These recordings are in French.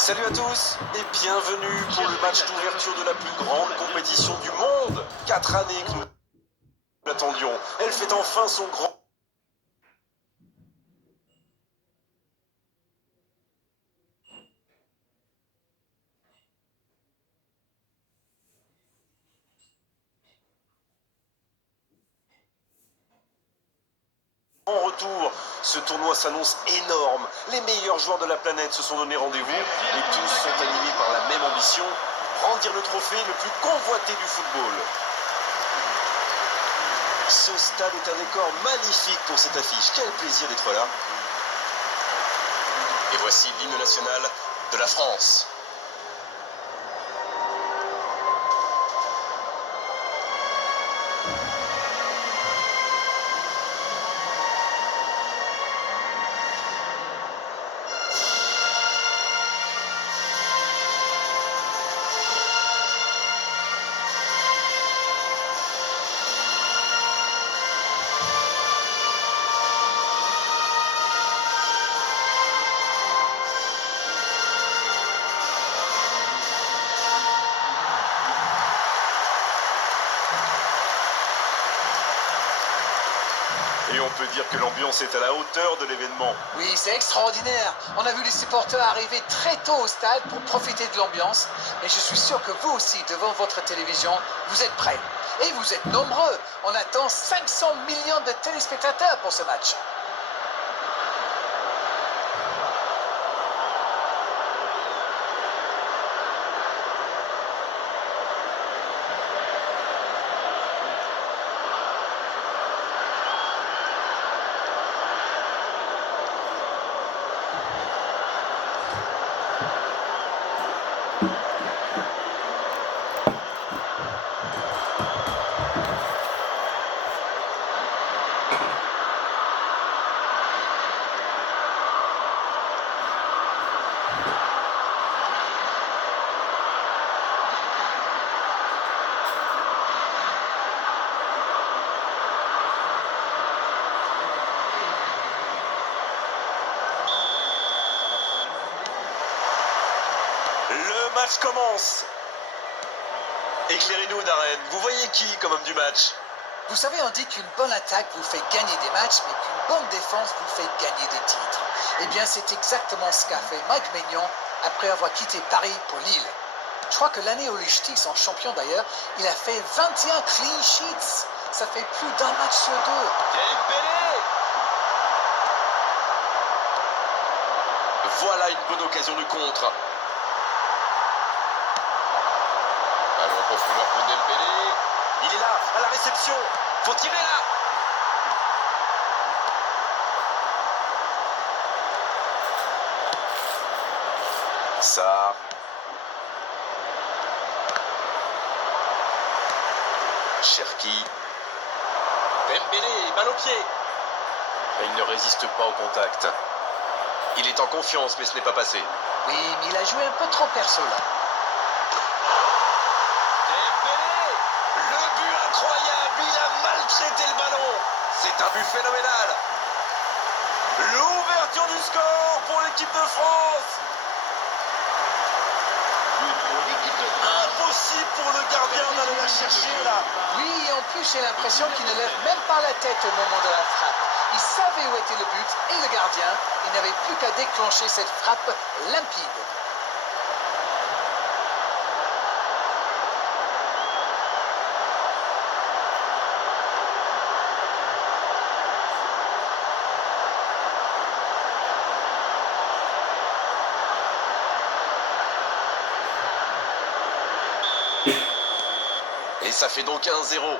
Salut à tous et bienvenue pour le match d'ouverture de la plus grande compétition du monde. 4 années que nous l'attendions. Elle fait enfin son grand retour. Ce tournoi s'annonce énorme. Les meilleurs joueurs de la planète se sont donné rendez-vous et tous sont animés par la même ambition, brandir le trophée le plus convoité du football. Ce stade est un décor magnifique pour cette affiche. Quel plaisir d'être là. Et voici l'hymne national de la France. Et on peut dire que l'ambiance est à la hauteur de l'événement. Oui, c'est extraordinaire. On a vu les supporters arriver très tôt au stade pour profiter de l'ambiance. Et je suis sûr que vous aussi, devant votre télévision, vous êtes prêts. Et vous êtes nombreux. On attend 500 millions de téléspectateurs pour ce match. Le match commence. Éclairez-nous, Darren. Vous voyez qui comme homme du match? Vous savez, on dit qu'une bonne attaque vous fait gagner des matchs, mais qu'une bonne défense vous fait gagner des titres. Eh bien, c'est exactement ce qu'a fait Mike Maignan après avoir quitté Paris pour Lille. Je crois que l'année où les Ch'tis sont champions d'ailleurs, il a fait 21 clean sheets. Ça fait plus d'un match sur deux. Voilà une bonne occasion de contre. Ballon en profondeur pour Dembélé. Il est là, à la réception. Faut tirer là. Ça. Cherki. Dembélé, balle au pied. Il ne résiste pas au contact. Il est en confiance, mais ce n'est pas passé. Oui, mais il a joué un peu trop perso là. Dembélé, le but incroyable, il a maltraité le ballon. C'est un but phénoménal. L'ouverture du score pour l'équipe de France. Impossible pour le gardien d'aller la chercher là. Oui, et en plus, j'ai l'impression qu'il ne lève même pas la tête au moment de la frappe. Il savait où était le but et le gardien, il n'avait plus qu'à déclencher cette frappe limpide. Et ça fait donc 1-0.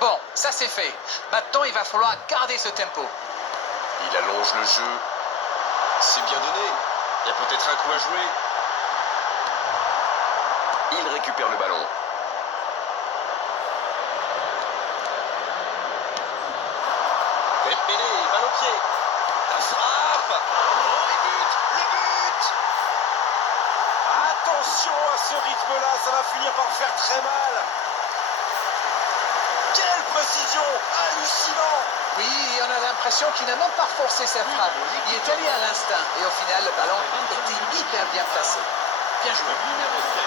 Bon, ça c'est fait. Maintenant, il va falloir garder ce tempo. Il allonge le jeu. C'est bien donné. Il y a peut-être un coup à jouer. Il récupère le ballon. Dembélé, balle au pied. La frappe. Oh, il bute. Le but. Attention à ce rythme-là, ça va finir par faire très mal. Quelle précision. Hallucinant. Oui, on a l'impression qu'il n'a même pas forcé sa frappe. Il est allé à l'instinct et au final, le ballon était hyper bien placé. Bien joué. Numéro 7.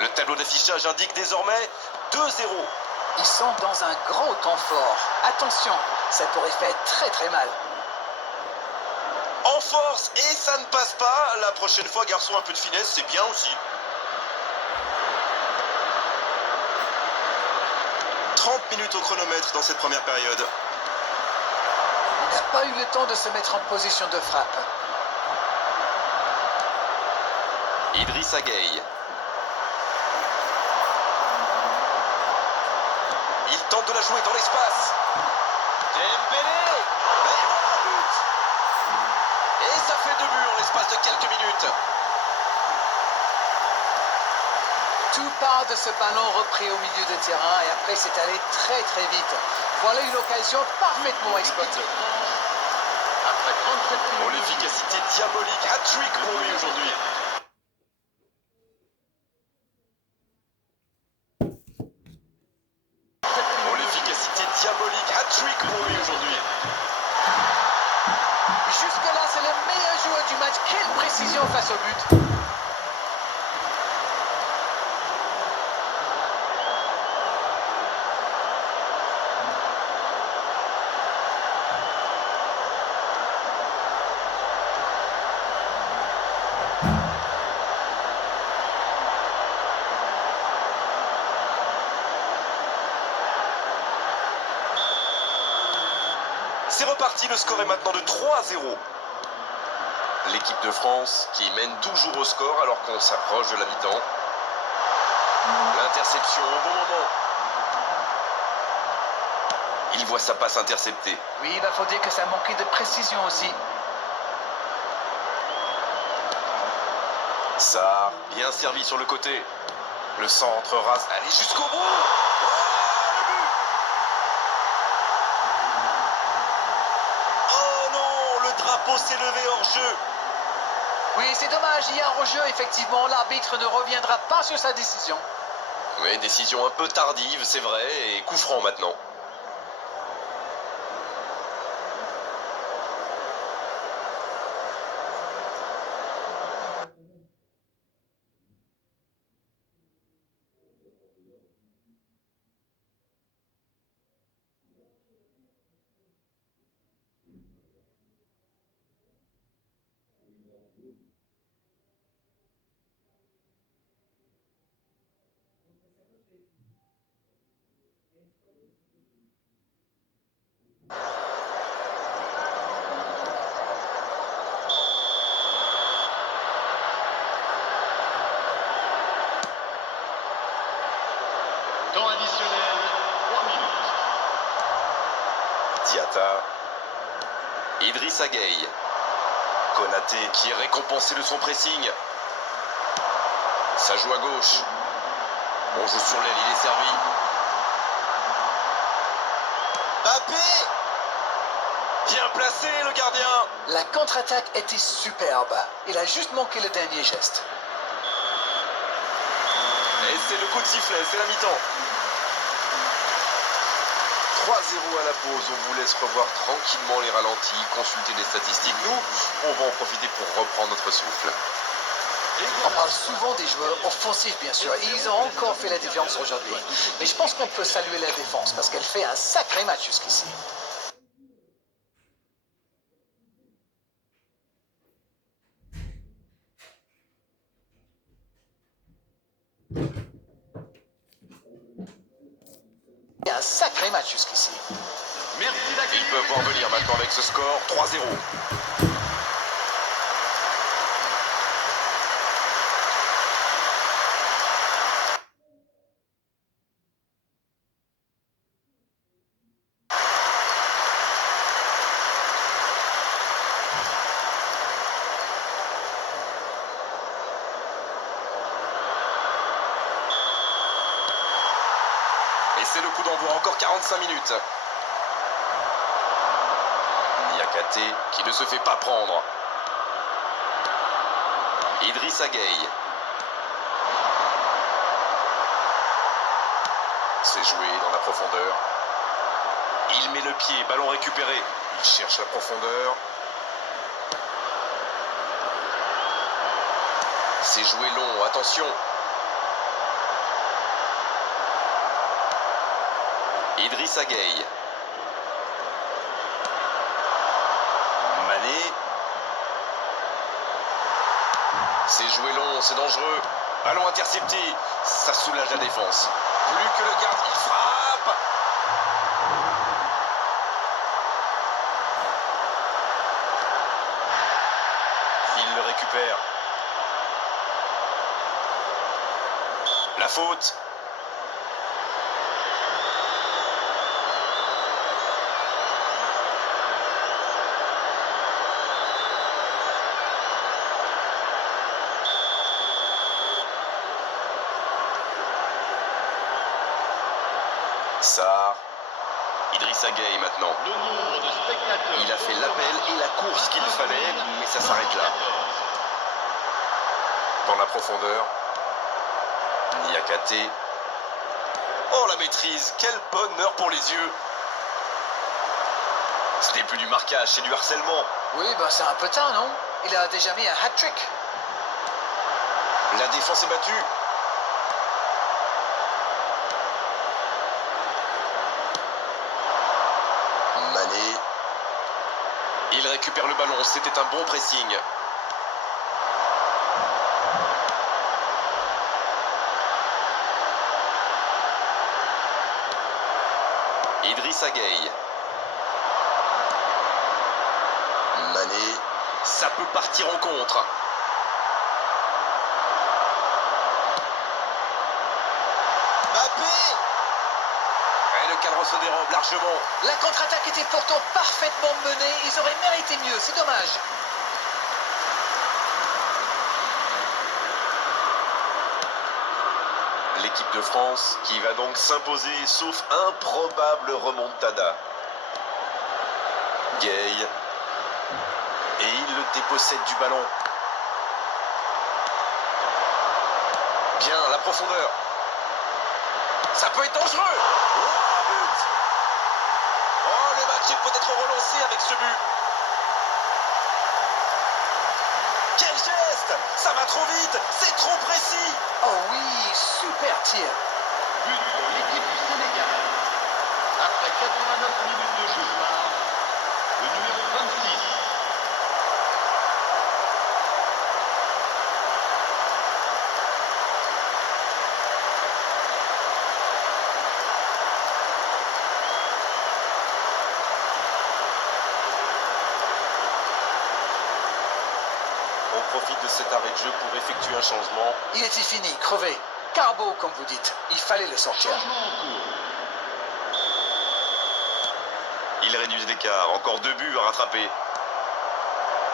Le tableau d'affichage indique désormais 2-0. Ils sont dans un gros temps fort. Attention, ça pourrait faire très très mal. En force et ça ne passe pas. La prochaine fois, garçon, un peu de finesse, c'est bien aussi. 30 minutes au chronomètre dans cette première période. Il n'a pas eu le temps de se mettre en position de frappe. Idrissa Gueye. Il tente de la jouer dans l'espace. Dembélé. Et voilà le but. Et ça fait 2 buts en l'espace de quelques minutes. Tout part de ce ballon repris au milieu de terrain et après c'est allé très très vite. Voilà une occasion parfaitement exploitée. Après 37 Oh, minutes. l'efficacité diabolique. Hat-trick pour lui aujourd'hui. Oh, l'efficacité diabolique. Hat-trick pour lui aujourd'hui. Jusque-là, c'est le meilleur joueur du match. Quelle précision face au but. C'est reparti, le score est maintenant de 3-0. L'équipe de France qui mène toujours au score alors qu'on s'approche de la mi-temps. L'interception au bon moment. Il voit sa passe interceptée. Oui, il faut dire que ça manquait de précision aussi. Sarr, bien servi sur le côté. Le centre rase. Allez jusqu'au bout. Oh, le but. Oh non, le drapeau s'est levé hors jeu. Oui, c'est dommage, il y a un hors-jeu, effectivement. L'arbitre ne reviendra pas sur sa décision. Oui, décision un peu tardive, c'est vrai, et coup franc maintenant. Paqueta. Idrissa Gueye. Konaté qui est récompensé de son pressing. Ça joue à gauche. On joue sur l'aile, il est servi. Mbappé! Bien placé le gardien. La contre-attaque était superbe. Il a juste manqué le dernier geste. Et c'est le coup de sifflet, c'est la mi-temps. 3-0 à la pause, on vous laisse revoir tranquillement les ralentis, consulter les statistiques. Nous, on va en profiter pour reprendre notre souffle. On parle souvent des joueurs offensifs, bien sûr, et ils ont encore fait la différence aujourd'hui. Mais je pense qu'on peut saluer la défense, parce qu'elle fait un sacré match jusqu'ici. Un sacré match jusqu'ici. Ils peuvent voir venir maintenant avec ce score 3-0. Et c'est le coup d'envoi, encore 45 minutes. Niakate qui ne se fait pas prendre. Idrissa Gueye. C'est joué dans la profondeur. Il met le pied, ballon récupéré. Il cherche la profondeur. C'est joué long, attention. Idrissa Gueye. Mané. C'est joué long, c'est dangereux. Ballon intercepté. Ça soulage la défense. Plus que le gardien. Il frappe. Il le récupère. La faute. Sarr. Idrissa Gueye maintenant. Il a fait l'appel et la course qu'il fallait, mais ça s'arrête là. Dans la profondeur. Niakate. Oh la maîtrise, quel bonheur pour les yeux. Ce n'est plus du marquage, c'est du harcèlement. Oui, bah c'est un peu tard, non? Il a déjà mis un hat-trick. La défense est battue. Mané. Il récupère le ballon, c'était un bon pressing. Idrissa Gueye. Mané. Ça peut partir en contre. Mbappé. Et le cadre se dérobe largement. La contre-attaque était pourtant parfaitement menée. Ils auraient mérité mieux, c'est dommage. L'équipe de France qui va donc s'imposer, sauf improbable remontada. Gueye. Et il le dépossède du ballon. Bien, la profondeur. Ça peut être dangereux. Oh, but. Oh, le match est peut-être relancé avec ce but. Quel geste. Ça va trop vite. C'est trop précis. Oh oui, super tir. But pour l'équipe du Sénégal. Après 89 minutes de jeu, le numéro 26. On profite de cet arrêt de jeu pour effectuer un changement. Il était fini, crevé. Carbo, comme vous dites. Il fallait le sortir. Changement en cours. Il il réduit l'écart. Encore 2 buts à rattraper.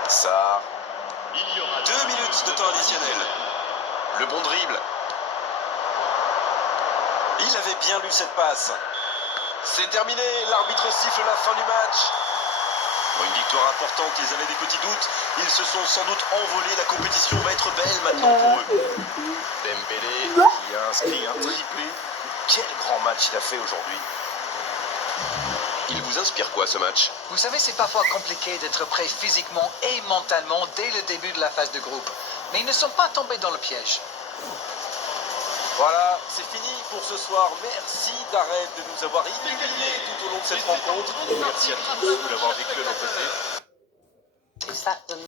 Ça. Il y aura 2 minutes de temps additionnel. Le bon dribble. Il avait bien lu cette passe. C'est terminé. L'arbitre siffle la fin du match. Bon, une victoire importante. Ils avaient des petits doutes. Ils se sont sans doute envolés. La compétition va être belle maintenant pour eux. Dembélé qui a inscrit un triplé. Quel grand match il a fait aujourd'hui. Il vous inspire quoi ce match? Vous savez, c'est parfois compliqué d'être prêt physiquement et mentalement dès le début de la phase de groupe. Mais ils ne sont pas tombés dans le piège. Voilà, c'est fini pour ce soir. Merci d'Arrêt de nous avoir illuminés tout au long de cette rencontre. Merci à tous de l'avoir vécu à nos côtés. Is that the